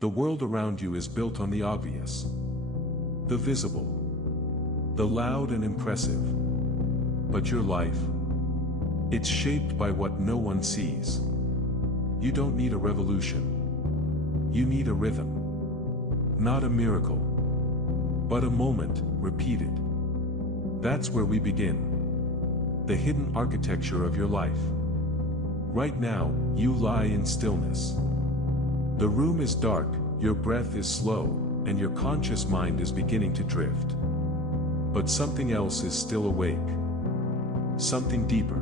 The world around you is built on the obvious, the visible, the loud and impressive. But your life, it's shaped by what no one sees. You don't need a revolution. You need a rhythm. Not a miracle, but a moment, repeated. That's where we begin. The hidden architecture of your life. Right now, you lie in stillness. The room is dark, your breath is slow, and your conscious mind is beginning to drift. But something else is still awake. Something deeper.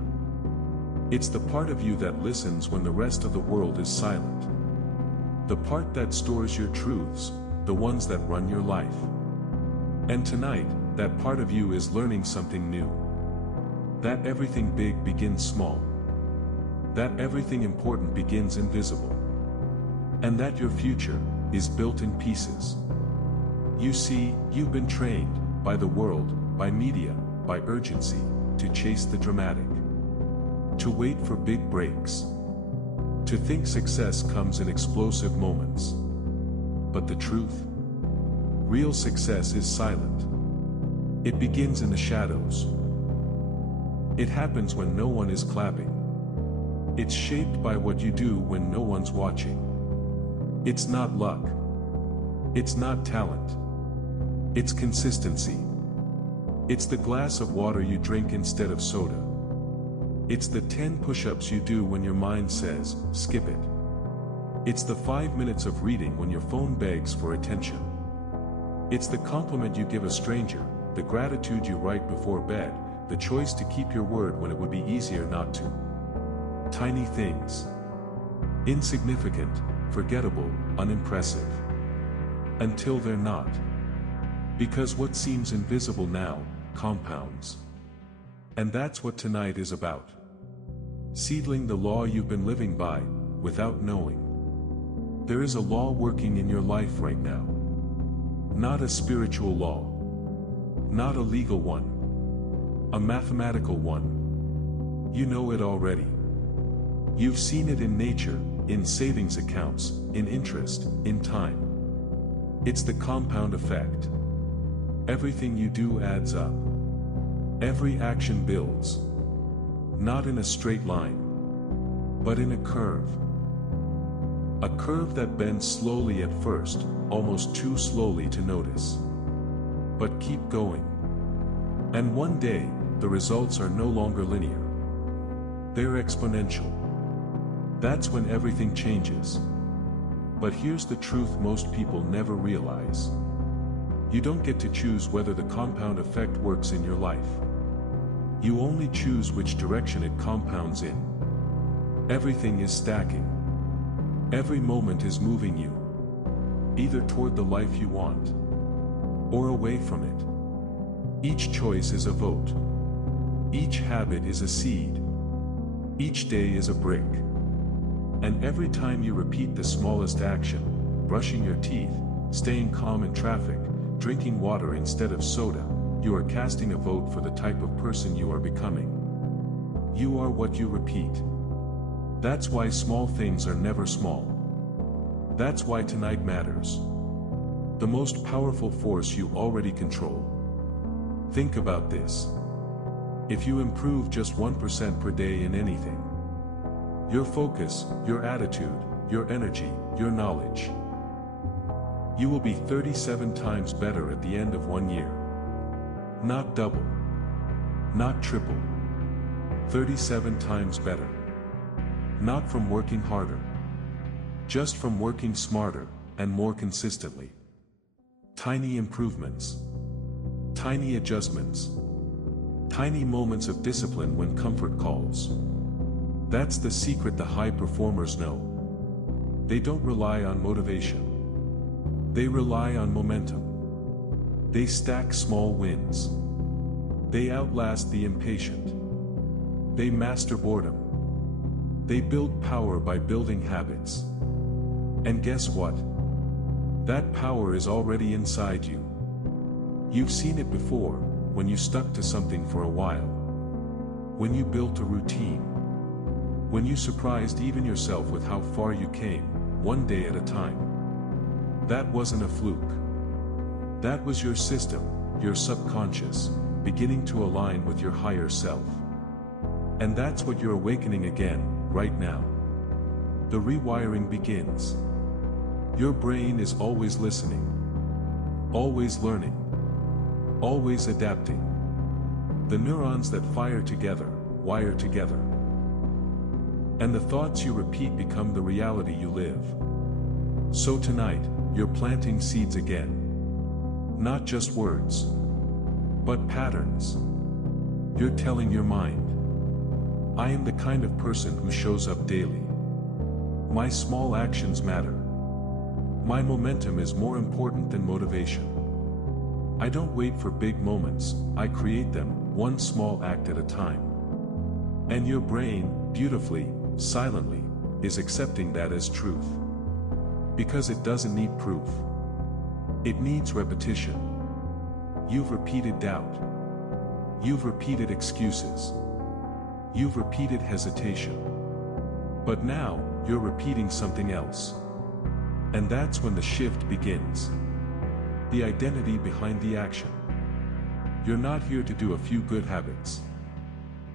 It's the part of you that listens when the rest of the world is silent. The part that stores your truths, the ones that run your life. And tonight, that part of you is learning something new. That everything big begins small. That everything important begins invisible. And that your future is built in pieces. You see, you've been trained, by the world, by media, by urgency, to chase the dramatic. To wait for big breaks. To think success comes in explosive moments. But the truth? Real success is silent. It begins in the shadows. It happens when no one is clapping. It's shaped by what you do when no one's watching. It's not luck. It's not talent. It's consistency. It's the glass of water you drink instead of soda. It's the 10 push-ups you do when your mind says, skip it. It's the 5 minutes of reading when your phone begs for attention. It's the compliment you give a stranger, the gratitude you write before bed, the choice to keep your word when it would be easier not to. Tiny things. Insignificant, forgettable, unimpressive. Until they're not. Because what seems invisible now, compounds. And that's what tonight is about. Seedling the law you've been living by, without knowing. There is a law working in your life right now. Not a spiritual law. Not a legal one. A mathematical one. You know it already. You've seen it in nature, in savings accounts, in interest, in time. It's the compound effect. Everything you do adds up. Every action builds. Not in a straight line, but in a curve. A curve that bends slowly at first, almost too slowly to notice. But keep going. And one day, the results are no longer linear. They're exponential. That's when everything changes. But here's the truth most people never realize. You don't get to choose whether the compound effect works in your life. You only choose which direction it compounds in. Everything is stacking. Every moment is moving you. Either toward the life you want, or away from it. Each choice is a vote. Each habit is a seed. Each day is a brick. And every time you repeat the smallest action, brushing your teeth, staying calm in traffic, drinking water instead of soda, you are casting a vote for the type of person you are becoming. You are what you repeat. That's why small things are never small. That's why tonight matters. The most powerful force you already control. Think about this. If you improve just 1% per day in anything, your focus, your attitude, your energy, your knowledge, you will be 37 times better at the end of 1 year. Not double. Not triple. 37 times better. Not from working harder. Just from working smarter, and more consistently. Tiny improvements. Tiny adjustments. Tiny moments of discipline when comfort calls. That's the secret the high performers know. They don't rely on motivation. They rely on momentum. They stack small wins. They outlast the impatient. They master boredom. They build power by building habits. And guess what? That power is already inside you. You've seen it before, when you stuck to something for a while. When you built a routine. When you surprised even yourself with how far you came, one day at a time. That wasn't a fluke. That was your system, your subconscious, beginning to align with your higher self. And that's what you're awakening again, right now. The rewiring begins. Your brain is always listening, always learning, always adapting. The neurons that fire together, wire together. And the thoughts you repeat become the reality you live. So tonight, you're planting seeds again. Not just words, but patterns. You're telling your mind, I am the kind of person who shows up daily. My small actions matter. My momentum is more important than motivation. I don't wait for big moments, I create them, one small act at a time. And your brain, beautifully, silently, is accepting that as truth. Because it doesn't need proof. It needs repetition. You've repeated doubt. You've repeated excuses. You've repeated hesitation. But now, you're repeating something else. And that's when the shift begins. The identity behind the action. You're not here to do a few good habits.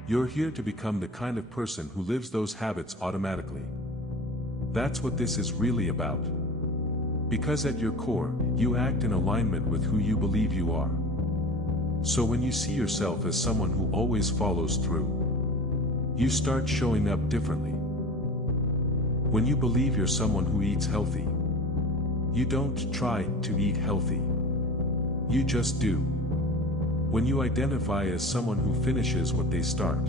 You're here to become the kind of person who lives those habits automatically. That's what this is really about. Because at your core, you act in alignment with who you believe you are. So when you see yourself as someone who always follows through, you start showing up differently. When you believe you're someone who eats healthy, you don't try to eat healthy. You just do. When you identify as someone who finishes what they start,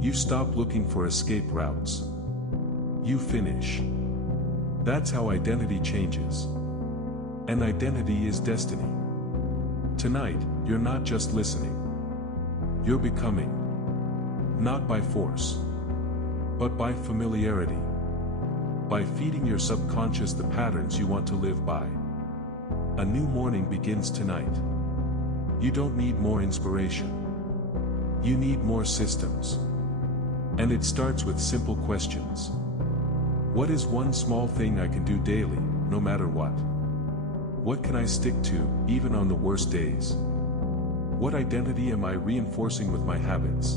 you stop looking for escape routes. You finish. That's how identity changes. And identity is destiny. Tonight, you're not just listening. You're becoming. Not by force, but by familiarity. By feeding your subconscious the patterns you want to live by. A new morning begins tonight. You don't need more inspiration. You need more systems. And it starts with simple questions. What is one small thing I can do daily, no matter what? What can I stick to, even on the worst days? What identity am I reinforcing with my habits?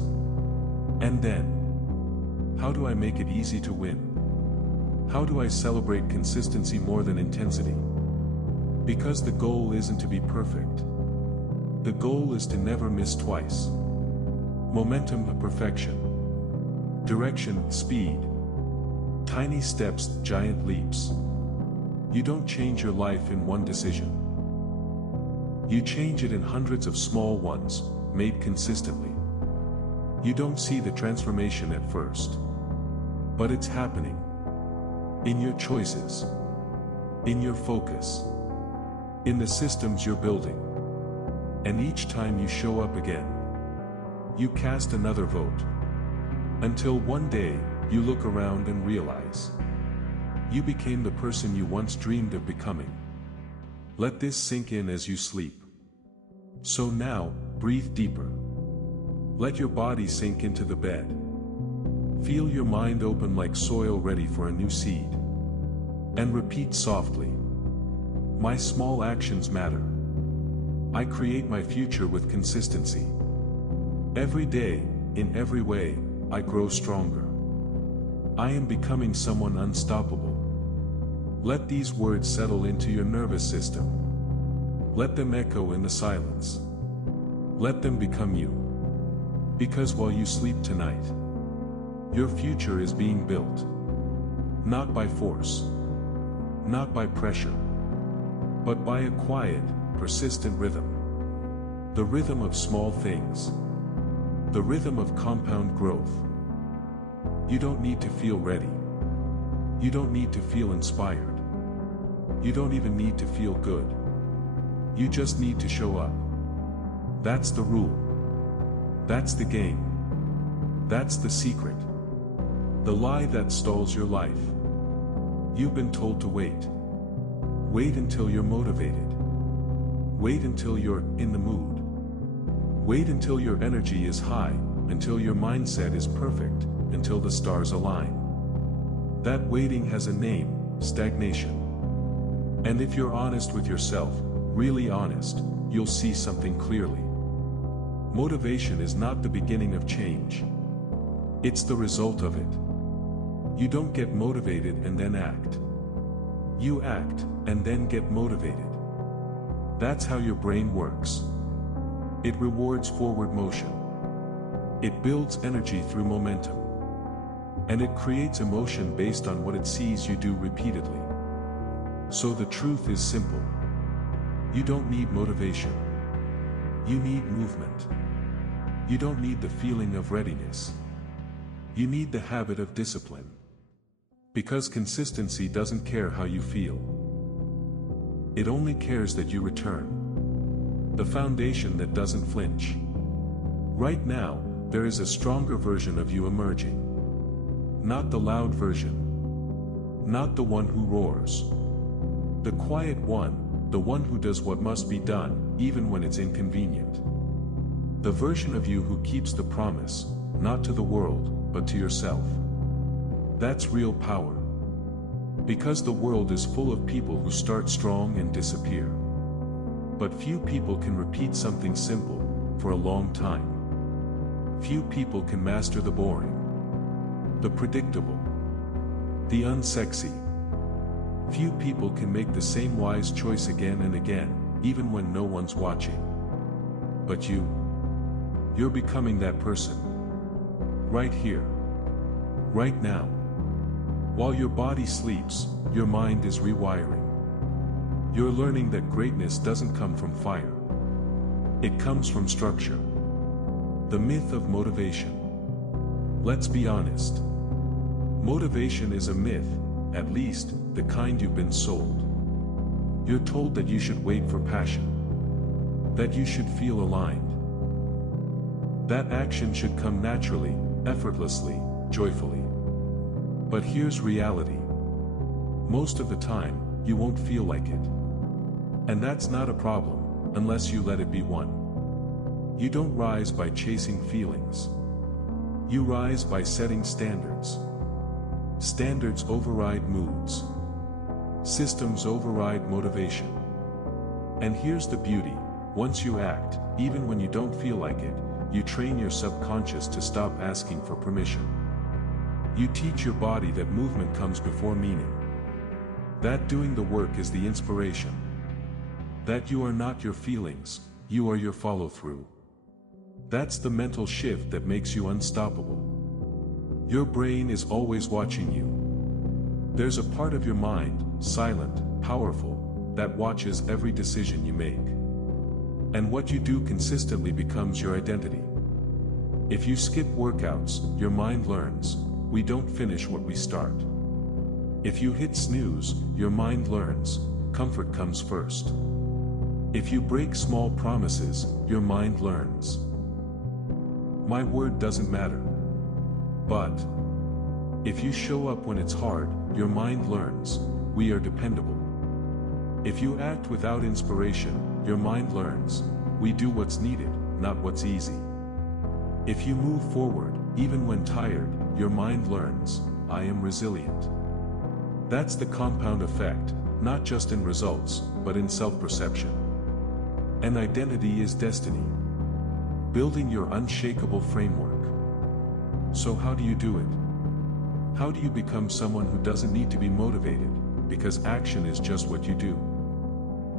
And then, how do I make it easy to win? How do I celebrate consistency more than intensity? Because the goal isn't to be perfect. The goal is to never miss twice. Momentum of perfection. Direction, speed. Tiny steps, giant leaps. You don't change your life in one decision. You change it in hundreds of small ones, made consistently. You don't see the transformation at first. But it's happening. In your choices. In your focus. In the systems you're building. And each time you show up again, you cast another vote. Until one day, you look around and realize you became the person you once dreamed of becoming. Let this sink in as you sleep. So now, breathe deeper. Let your body sink into the bed. Feel your mind open like soil ready for a new seed. And repeat softly. My small actions matter. I create my future with consistency. Every day, in every way, I grow stronger. I am becoming someone unstoppable. Let these words settle into your nervous system. Let them echo in the silence. Let them become you. Because while you sleep tonight, your future is being built. Not by force. Not by pressure. But by a quiet, persistent rhythm. The rhythm of small things. The rhythm of compound growth. You don't need to feel ready. You don't need to feel inspired. You don't even need to feel good. You just need to show up. That's the rule. That's the game. That's the secret. The lie that stalls your life. You've been told to wait. Wait until you're motivated. Wait until you're in the mood. Wait until your energy is high, until your mindset is perfect, until the stars align. That waiting has a name, stagnation. And if you're honest with yourself, really honest, you'll see something clearly. Motivation is not the beginning of change. It's the result of it. You don't get motivated and then act. You act, and then get motivated. That's how your brain works. It rewards forward motion. It builds energy through momentum. And it creates emotion based on what it sees you do repeatedly. So the truth is simple. You don't need motivation. You need movement. You don't need the feeling of readiness. You need the habit of discipline. Because consistency doesn't care how you feel. It only cares that you return. The foundation that doesn't flinch. Right now, there is a stronger version of you emerging. Not the loud version. Not the one who roars. The quiet one, the one who does what must be done, even when it's inconvenient. The version of you who keeps the promise, not to the world, but to yourself. That's real power. Because the world is full of people who start strong and disappear. But few people can repeat something simple, for a long time. Few people can master the boring. The predictable. The unsexy. Few people can make the same wise choice again and again, even when no one's watching. But you're becoming that person. Right here. Right now. While your body sleeps, your mind is rewiring. You're learning that greatness doesn't come from fire. It comes from structure. The myth of motivation. Let's be honest. Motivation is a myth, at least, the kind you've been sold. You're told that you should wait for passion. That you should feel aligned. That action should come naturally, effortlessly, joyfully. But here's reality. Most of the time, you won't feel like it. And that's not a problem, unless you let it be one. You don't rise by chasing feelings. You rise by setting standards. Standards override moods. Systems override motivation. And here's the beauty, once you act, even when you don't feel like it, you train your subconscious to stop asking for permission. You teach your body that movement comes before meaning. That doing the work is the inspiration. That you are not your feelings, you are your follow-through. That's the mental shift that makes you unstoppable. Your brain is always watching you. There's a part of your mind, silent, powerful, that watches every decision you make. And what you do consistently becomes your identity. If you skip workouts, your mind learns, we don't finish what we start. If you hit snooze, your mind learns, comfort comes first. If you break small promises, your mind learns. My word doesn't matter. But if you show up when it's hard, your mind learns, we are dependable. If you act without inspiration, your mind learns, we do what's needed, not what's easy. If you move forward, even when tired, your mind learns, I am resilient. That's the compound effect, not just in results, but in self-perception. And identity is destiny. Building your unshakable framework. So how do you do it? How do you become someone who doesn't need to be motivated, because action is just what you do?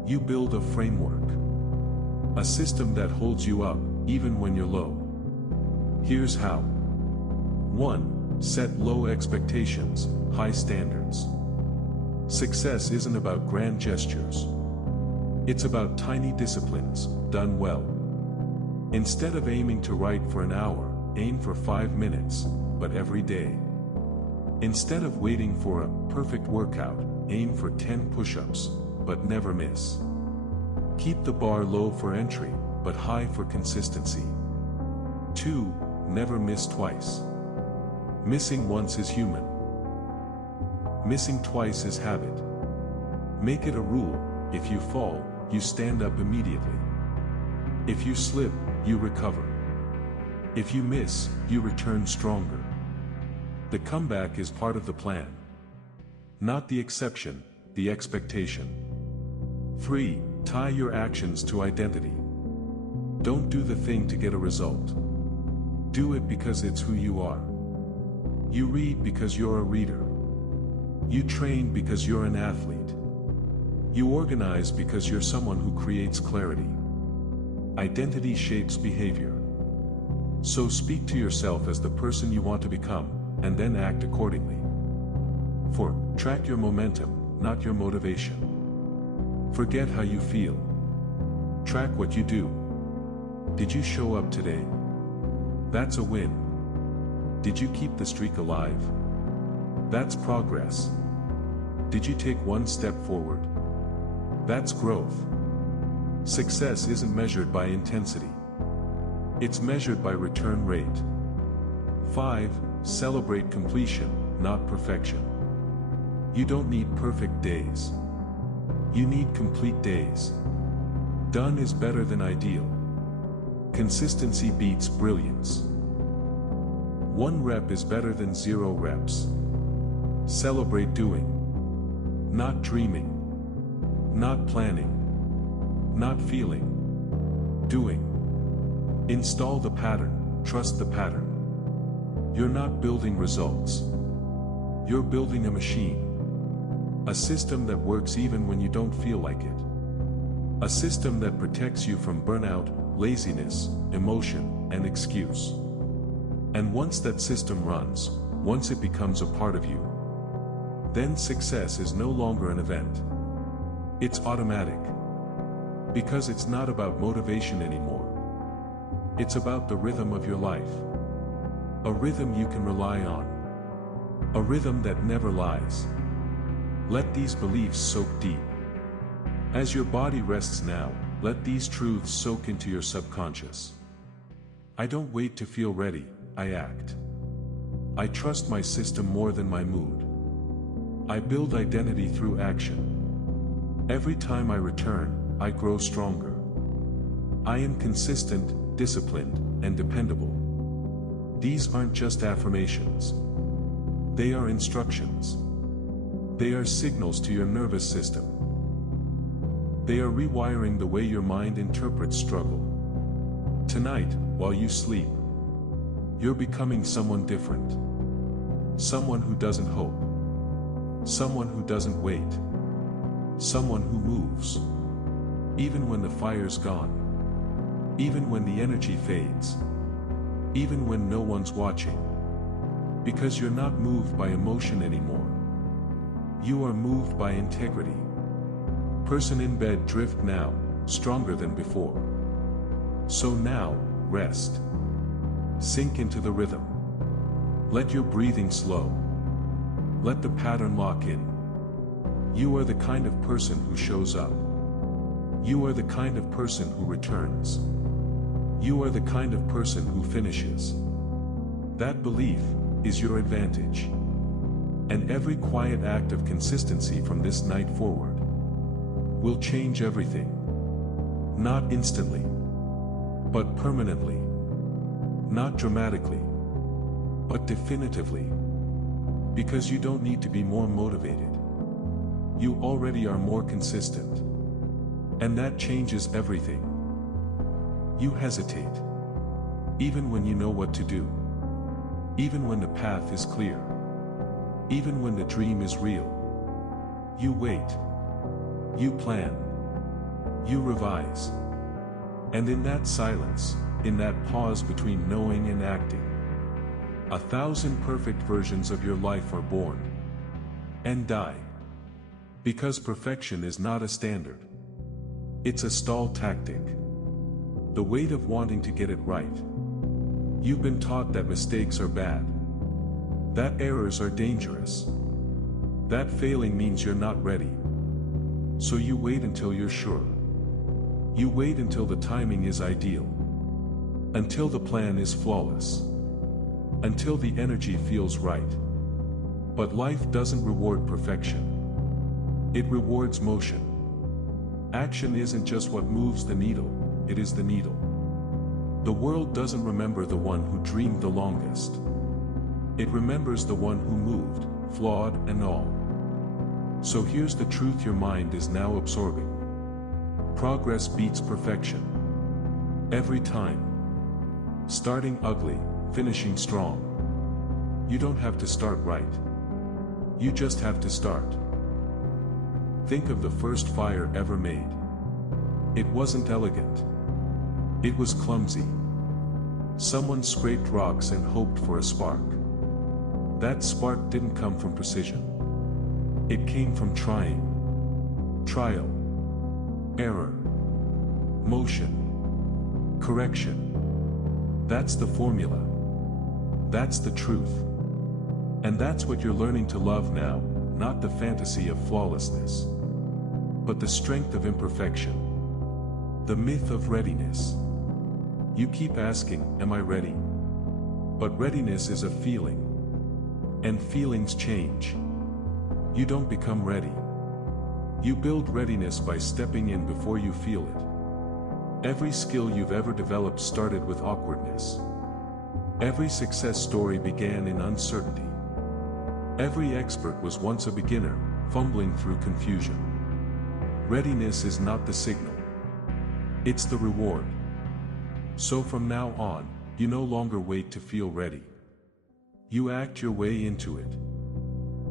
You build a framework. A system that holds you up, even when you're low. Here's how. 1. Set low expectations, high standards. Success isn't about grand gestures. It's about tiny disciplines, done well. Instead of aiming to write for an hour, aim for 5 minutes, but every day. Instead of waiting for a perfect workout, aim for 10 push-ups, but never miss. Keep the bar low for entry, but high for consistency. 2. Never miss twice. Missing once is human. Missing twice is habit. Make it a rule, if you fall, you stand up immediately. If you slip, you recover. If you miss, you return stronger. The comeback is part of the plan. Not the exception, the expectation. 3. Tie your actions to identity. Don't do the thing to get a result. Do it because it's who you are. You read because you're a reader. You train because you're an athlete. You organize because you're someone who creates clarity. Identity shapes behavior. So speak to yourself as the person you want to become, and then act accordingly. 4. Track your momentum, not your motivation. Forget how you feel. Track what you do. Did you show up today? That's a win. Did you keep the streak alive? That's progress. Did you take one step forward? That's growth. Success isn't measured by intensity. It's measured by return rate. 5. Celebrate completion, not perfection. You don't need perfect days. You need complete days. Done is better than ideal. Consistency beats brilliance. 1 rep is better than 0 reps. Celebrate doing. Not dreaming. Not planning. Not feeling. Doing. Install the pattern, trust the pattern. You're not building results. You're building a machine. A system that works even when you don't feel like it. A system that protects you from burnout, laziness, emotion, and excuse. And once that system runs, once it becomes a part of you, then success is no longer an event. It's automatic. Because it's not about motivation anymore. It's about the rhythm of your life. A rhythm you can rely on. A rhythm that never lies. Let these beliefs soak deep. As your body rests now, let these truths soak into your subconscious. I don't wait to feel ready, I act. I trust my system more than my mood. I build identity through action. Every time I return, I grow stronger. I am consistent, disciplined, and dependable. These aren't just affirmations. They are instructions. They are signals to your nervous system. They are rewiring the way your mind interprets struggle. Tonight, while you sleep, you're becoming someone different. Someone who doesn't hope. Someone who doesn't wait. Someone who moves. Even when the fire's gone. Even when the energy fades. Even when no one's watching. Because you're not moved by emotion anymore. You are moved by integrity. Person in bed, drift now, stronger than before. So now, rest. Sink into the rhythm. Let your breathing slow. Let the pattern lock in. You are the kind of person who shows up. You are the kind of person who returns. You are the kind of person who finishes. That belief is your advantage. And every quiet act of consistency from this night forward will change everything. Not instantly, but permanently. Not dramatically, but definitively. Because you don't need to be more motivated. You already are more consistent. And that changes everything. You hesitate. Even when you know what to do. Even when the path is clear. Even when the dream is real. You wait. You plan. You revise. And in that silence, in that pause between knowing and acting, 1,000 perfect versions of your life are born. And die. Because perfection is not a standard. It's a stall tactic. The weight of wanting to get it right. You've been taught that mistakes are bad. That errors are dangerous. That failing means you're not ready. So you wait until you're sure. You wait until the timing is ideal. Until the plan is flawless. Until the energy feels right. But life doesn't reward perfection. It rewards motion. Action isn't just what moves the needle, it is the needle. The world doesn't remember the one who dreamed the longest. It remembers the one who moved, flawed and all. So here's the truth your mind is now absorbing. Progress beats perfection. Every time. Starting ugly, finishing strong. You don't have to start right. You just have to start. Think of the first fire ever made. It wasn't elegant. It was clumsy. Someone scraped rocks and hoped for a spark. That spark didn't come from precision. It came from trying. Trial. Error. Motion. Correction. That's the formula. That's the truth. And that's what you're learning to love now, not the fantasy of flawlessness, but the strength of imperfection. The myth of readiness. You keep asking, am I ready? But readiness is a feeling. And feelings change. You don't become ready. You build readiness by stepping in before you feel it. Every skill you've ever developed started with awkwardness. Every success story began in uncertainty. Every expert was once a beginner, fumbling through confusion. Readiness is not the signal. It's the reward. So from now on, you no longer wait to feel ready. You act your way into it.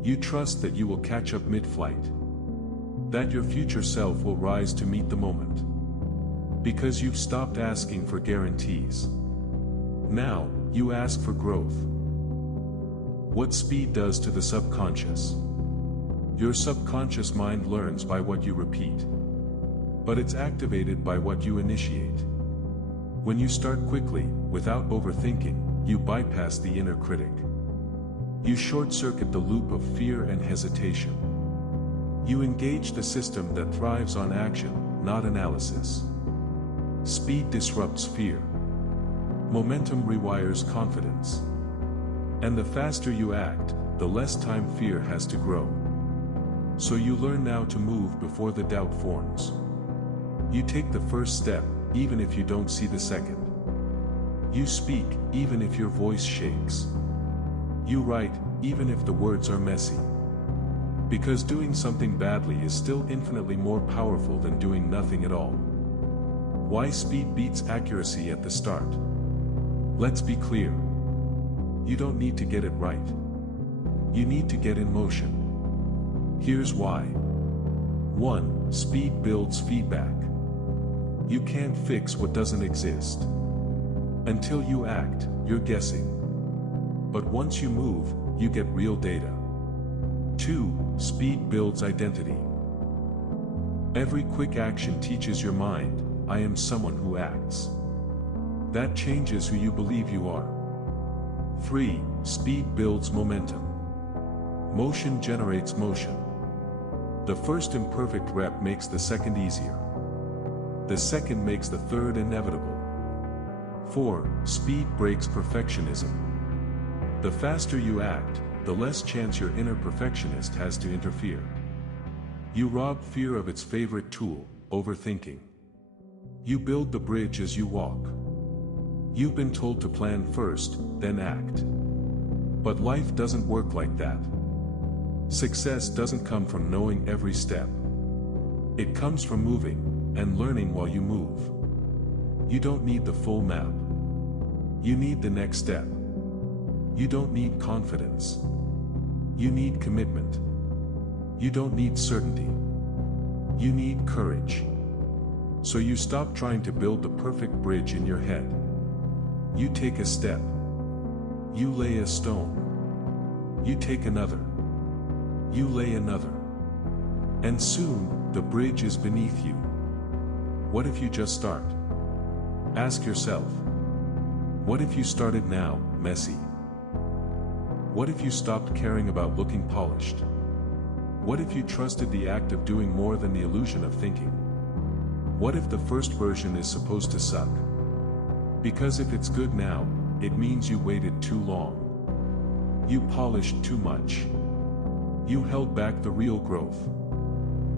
You trust that you will catch up mid-flight. That your future self will rise to meet the moment. Because you've stopped asking for guarantees. Now, you ask for growth. What speed does to the subconscious. Your subconscious mind learns by what you repeat. But it's activated by what you initiate. When you start quickly, without overthinking, you bypass the inner critic. You short-circuit the loop of fear and hesitation. You engage the system that thrives on action, not analysis. Speed disrupts fear. Momentum rewires confidence. And the faster you act, the less time fear has to grow. So you learn now to move before the doubt forms. You take the first step, even if you don't see the second. You speak, even if your voice shakes. You write, even if the words are messy. Because doing something badly is still infinitely more powerful than doing nothing at all. Why speed beats accuracy at the start? Let's be clear. You don't need to get it right. You need to get in motion. Here's why. 1. Speed builds feedback. You can't fix what doesn't exist. Until you act, you're guessing. But once you move, you get real data. 2. Speed builds identity. Every quick action teaches your mind, I am someone who acts. That changes who you believe you are. 3. Speed builds momentum. Motion generates motion. The first imperfect rep makes the second easier. The second makes the third inevitable. 4. Speed breaks perfectionism. The faster you act, the less chance your inner perfectionist has to interfere. You rob fear of its favorite tool, overthinking. You build the bridge as you walk. You've been told to plan first, then act. But life doesn't work like that. Success doesn't come from knowing every step. It comes from moving, and learning while you move. You don't need the full map. You need the next step. You don't need confidence. You need commitment. You don't need certainty. You need courage. So you stop trying to build the perfect bridge in your head. You take a step. You lay a stone. You take another. You lay another. And soon, the bridge is beneath you. What if you just start? Ask yourself. What if you started now, messy? What if you stopped caring about looking polished? What if you trusted the act of doing more than the illusion of thinking? What if the first version is supposed to suck? Because if it's good now, it means you waited too long. You polished too much. You held back the real growth.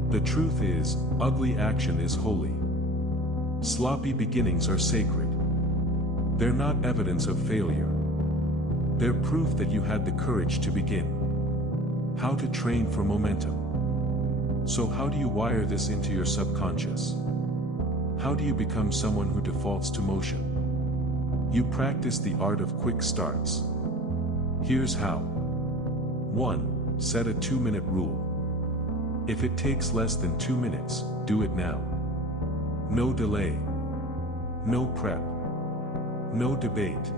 The truth is, ugly action is holy. Sloppy beginnings are sacred. They're not evidence of failure. They're proof that you had the courage to begin. How to train for momentum. So how do you wire this into your subconscious? How do you become someone who defaults to motion? You practice the art of quick starts. Here's how. 1. Set a 2-minute rule. If it takes less than 2 minutes, do it now. No delay. No prep. No debate.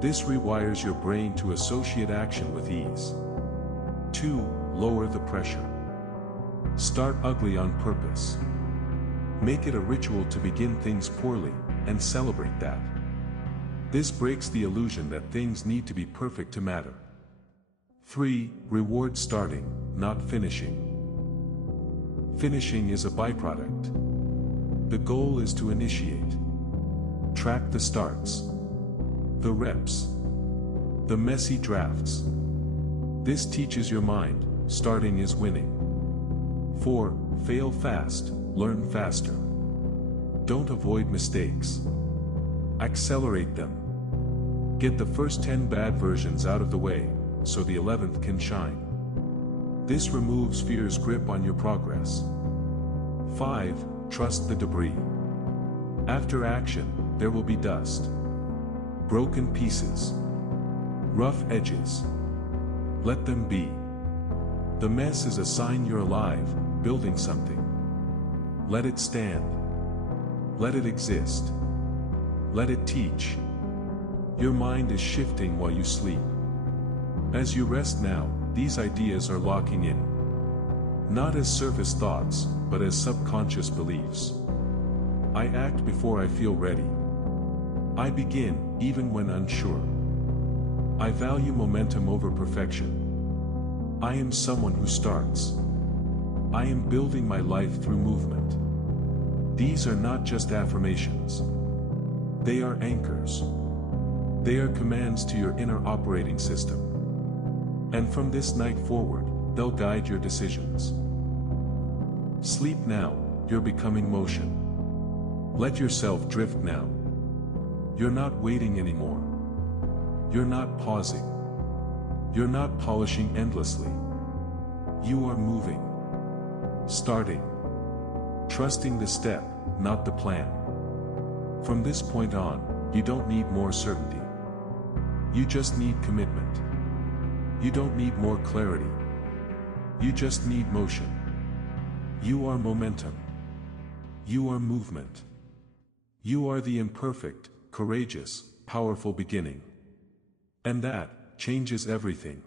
This rewires your brain to associate action with ease. 2. Lower the pressure. Start ugly on purpose. Make it a ritual to begin things poorly, and celebrate that. This breaks the illusion that things need to be perfect to matter. 3. Reward starting, not finishing. Finishing is a byproduct. The goal is to initiate. Track the starts, the reps, the messy drafts. This teaches your mind, starting is winning. 4. Fail fast, learn faster. Don't avoid mistakes. Accelerate them. Get the first 10 bad versions out of the way, so the 11th can shine. This removes fear's grip on your progress. 5. Trust the debris. After action, there will be dust. Broken pieces. Rough edges. Let them be. The mess is a sign you're alive, building something. Let it stand. Let it exist. Let it teach. Your mind is shifting while you sleep. As you rest now, these ideas are locking in. Not as surface thoughts, but as subconscious beliefs. I act before I feel ready. I begin, even when unsure. I value momentum over perfection. I am someone who starts. I am building my life through movement. These are not just affirmations. They are anchors. They are commands to your inner operating system. And from this night forward, they'll guide your decisions. Sleep now, you're becoming motion. Let yourself drift now. You're not waiting anymore. You're not pausing. You're not polishing endlessly. You are moving. Starting. Trusting the step, not the plan. From this point on, you don't need more certainty. You just need commitment. You don't need more clarity. You just need motion. You are momentum. You are movement. You are the imperfect, courageous, powerful beginning. And that changes everything.